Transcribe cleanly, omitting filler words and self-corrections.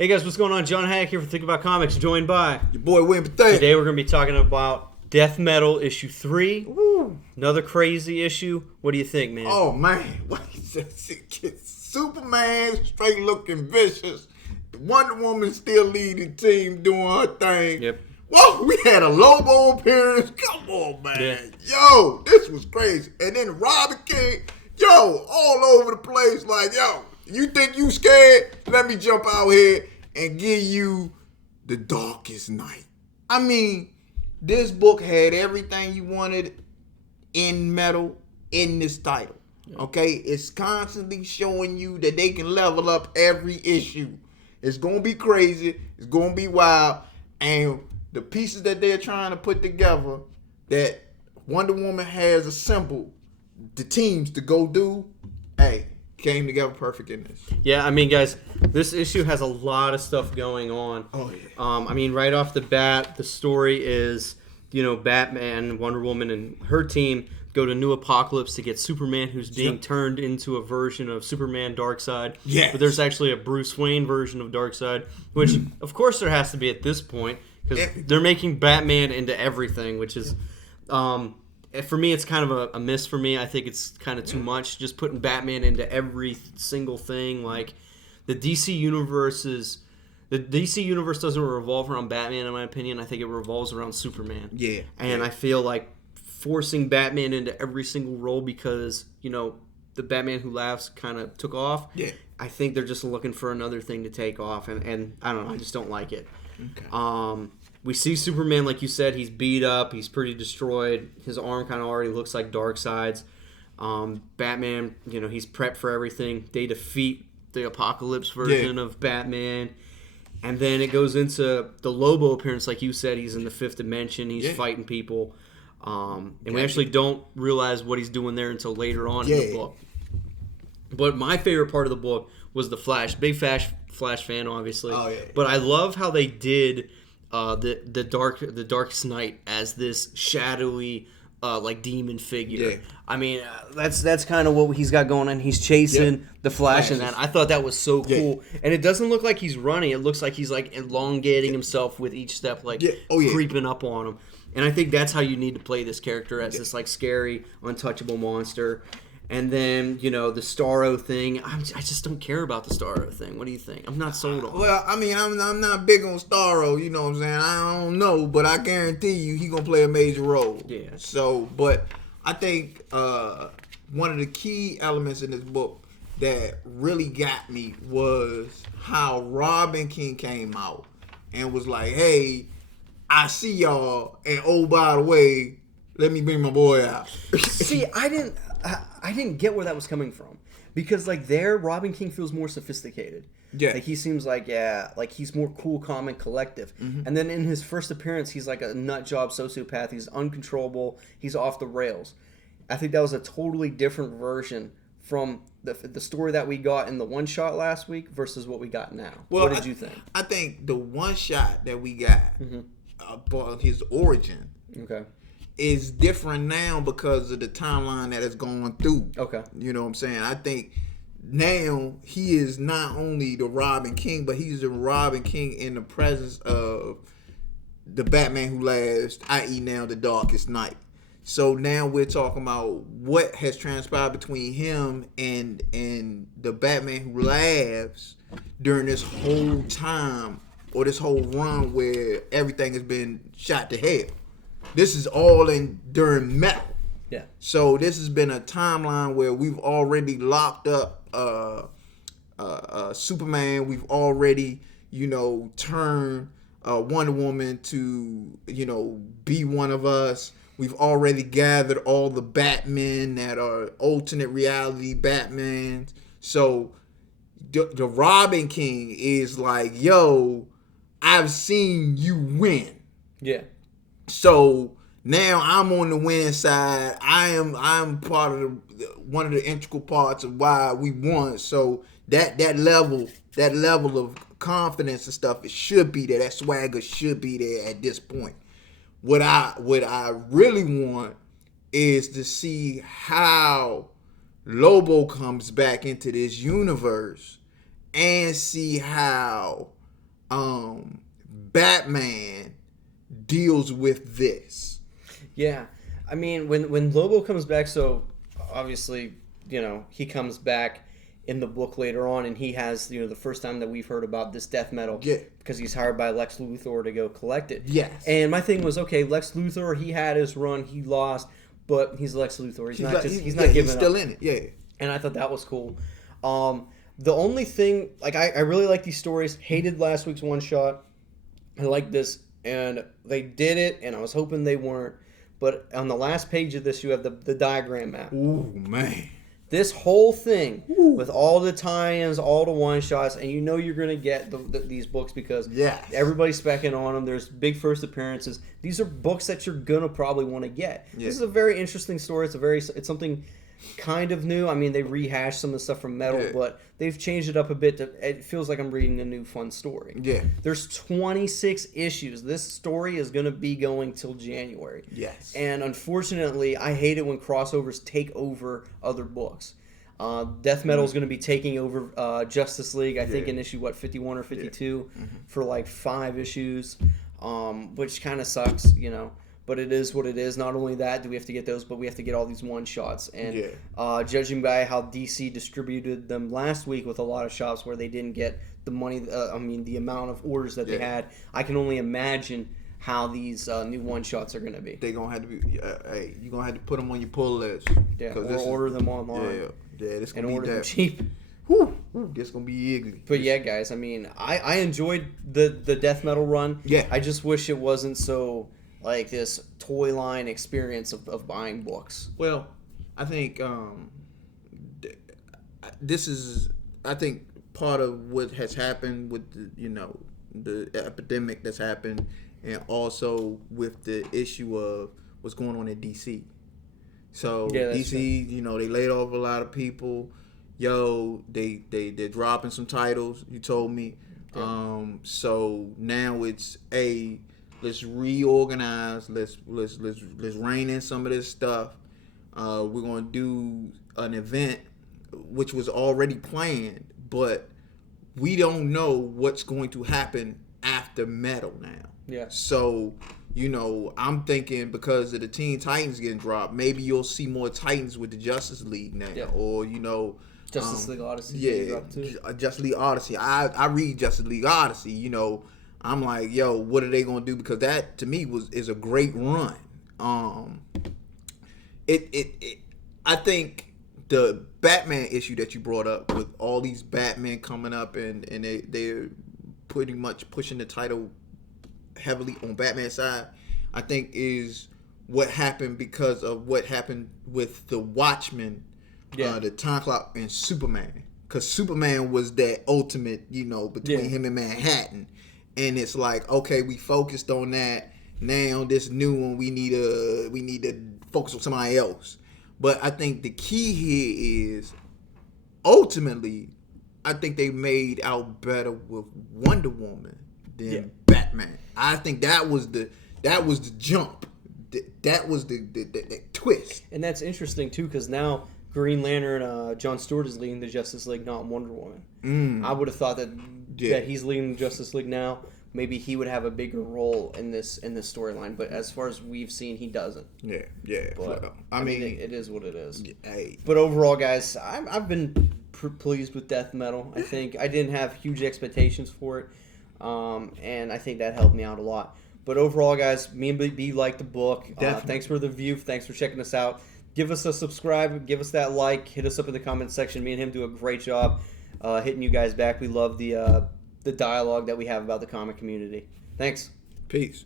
Hey guys, what's going on? John Haddock here for Think About Comics, joined by Your boy William Bethea. Today we're going to be talking about Death Metal issue 3. Woo. Another crazy issue. What do you think, man? Oh man, Superman straight looking vicious. Wonder Woman still leading the team doing her thing. Yep. Whoa, we had a Lobo appearance. Come on, man. Yeah. Yo, this was crazy. And then Robin King, yo, all over the place. Like, yo, you think you scared? Let me jump out here and give you the darkest night. I mean, this book had everything you wanted in metal in this title. Okay? It's constantly showing you that they can level up every issue. It's going to be crazy. It's going to be wild. And the pieces that they're trying to put together that Wonder Woman has assembled the teams to go do, hey, came together perfect in this. Yeah, I mean, guys, this issue has a lot of stuff going on. Oh, yeah. I mean, right off the bat, the story is, Batman, Wonder Woman, and her team go to New Apocalypse to get Superman, who's being turned into a version of Superman Darkseid. Yes. But there's actually a Bruce Wayne version of Darkseid, which, of course, there has to be at this point, because they're making Batman into everything, which is... for me, it's kind of a miss for me. I think it's kind of too much, just putting Batman into every single thing. Like, the DC universe doesn't revolve around Batman, in my opinion. I think it revolves around Superman. Yeah. And I feel like forcing Batman into every single role because, the Batman Who Laughs kind of took off. Yeah. I think they're just looking for another thing to take off, and I don't know. I just don't like it. Okay. We see Superman, like you said, he's beat up, he's pretty destroyed. His arm kind of already looks like Darkseid's. Batman, he's prepped for everything. They defeat the Apocalypse version of Batman. And then it goes into the Lobo appearance, like you said. He's in the fifth dimension. He's fighting people. And we actually don't realize what he's doing there until later on in the book. But my favorite part of the book was the Flash. Big Flash fan, obviously. Oh, yeah. But I love how they did... the Darkest Night as this shadowy like demon figure. Yeah. I mean, that's kind of what he's got going on. He's chasing the Flash and that. I thought that was so cool. And it doesn't look like he's running. It looks like he's like elongating himself with each step, like creeping up on him. And I think that's how you need to play this character, as this like scary, untouchable monster. And then, the Starro thing. I just don't care about the Starro thing. What do you think? I'm not sold on it. Well, I mean, I'm not big on Starro, you know what I'm saying? I don't know, but I guarantee you he's going to play a major role. Yeah. So, but I think one of the key elements in this book that really got me was how Robin King came out and was like, hey, I see y'all, and oh, by the way, let me bring my boy out. See, I didn't get where that was coming from, because like Robin King feels more sophisticated. Yeah, like he seems like he's more cool, calm, and collective. Mm-hmm. And then in his first appearance, he's like a nut job sociopath. He's uncontrollable. He's off the rails. I think that was a totally different version from the story that we got in the one shot last week versus what we got now. Well, what did you think? I think the one shot that we got about his origin. Okay. Is different now because of the timeline that it's going through. Okay. You know what I'm saying? I think now he is not only the Robin King, but he's the Robin King in the presence of the Batman Who Laughs, i.e. now the Darkest Night. So now we're talking about what has transpired between him and the Batman Who Laughs during this whole time, or this whole run where everything has been shot to hell. This is all during metal. Yeah. So this has been a timeline where we've already locked up Superman. We've already, turned Wonder Woman to, be one of us. We've already gathered all the Batmen that are alternate reality Batmans. So the Robin King is like, yo, I've seen you win. Yeah. So now I'm on the winning side. I'm part of one of the integral parts of why we won. So that level of confidence and stuff, it should be there. That swagger should be there at this point. What I really want is to see how Lobo comes back into this universe and see how Batman deals with this. Yeah. I mean, when Lobo comes back, so obviously, he comes back in the book later on, and he has, the first time that we've heard about this death metal. Yeah. Because he's hired by Lex Luthor to go collect it. Yes. And my thing was, okay, Lex Luthor, he had his run, he lost, but he's Lex Luthor. He's not giving up. He's still in it. Yeah. And I thought that was cool. The only thing, I really like these stories. Hated last week's one shot. I like this, and they did it, and I was hoping they weren't. But on the last page of this, you have the diagram map. Ooh, man. This whole thing with all the tie-ins, all the one-shots, and you're going to get these books because everybody's specking on them. There's big first appearances. These are books that you're going to probably want to get. Yeah. This is a very interesting story. It's something kind of new. I mean, they rehashed some of the stuff from Metal, but they've changed it up a bit. It feels like I'm reading a new fun story. Yeah. There's 26 issues. This story is going to be going till January. Yes. And unfortunately, I hate it when crossovers take over other books. Death Metal is going to be taking over Justice League, I think in issue, 51 or 52 for like 5 issues, which kind of sucks, But it is what it is. Not only that, do we have to get those, but we have to get all these one-shots. And judging by how DC distributed them last week with a lot of shops where they didn't get the money, the amount of orders that they had, I can only imagine how these new one-shots are going to be. They're going to have to be, you're going to have to put them on your pull list. Yeah, or order them online. Yeah, this going to be order them cheap. Whew, this going to be ugly. But yeah, guys, I enjoyed the Death Metal run. Yeah. I just wish it wasn't so... like this toy line experience of buying books. Well, I think this is, part of what has happened with the epidemic that's happened, and also with the issue of what's going on in DC. So DC, they laid off a lot of people. They're dropping some titles. You told me. Yeah. So now it's let's reorganize. Let's rein in some of this stuff. We're gonna do an event, which was already planned, but we don't know what's going to happen after Metal now. Yeah. So I'm thinking because of the Teen Titans getting dropped, maybe you'll see more Titans with the Justice League now, or Justice League Odyssey. Yeah, Justice League Odyssey. I read Justice League Odyssey. I'm like, what are they gonna do? Because that to me is a great run. I think the Batman issue that you brought up with all these Batmen coming up and they're pretty much pushing the title heavily on Batman's side, I think is what happened because of what happened with the Watchmen, the Time Clock, and Superman. Because Superman was that ultimate, between him and Manhattan. And it's like, okay, we focused on that. Now this new one, we need to focus on somebody else. But I think the key here is, ultimately, I think they made out better with Wonder Woman than Batman. I think that was the jump. That was the twist. And that's interesting too, because now Green Lantern, John Stewart is leading the Justice League, not Wonder Woman. I would have thought that he's leading the Justice League now. Maybe he would have a bigger role in this storyline, but as far as we've seen, he doesn't. Yeah. But, well, I mean, it is what it is. Hey. But overall, guys, I've been pleased with Death Metal. I think I didn't have huge expectations for it, and I think that helped me out a lot. But overall, guys, me and B like the book. Thanks for the view. Thanks for checking us out. Give us a subscribe. Give us that like. Hit us up in the comment section. Me and him do a great job hitting you guys back. We love the dialogue that we have about the comic community. Thanks. Peace.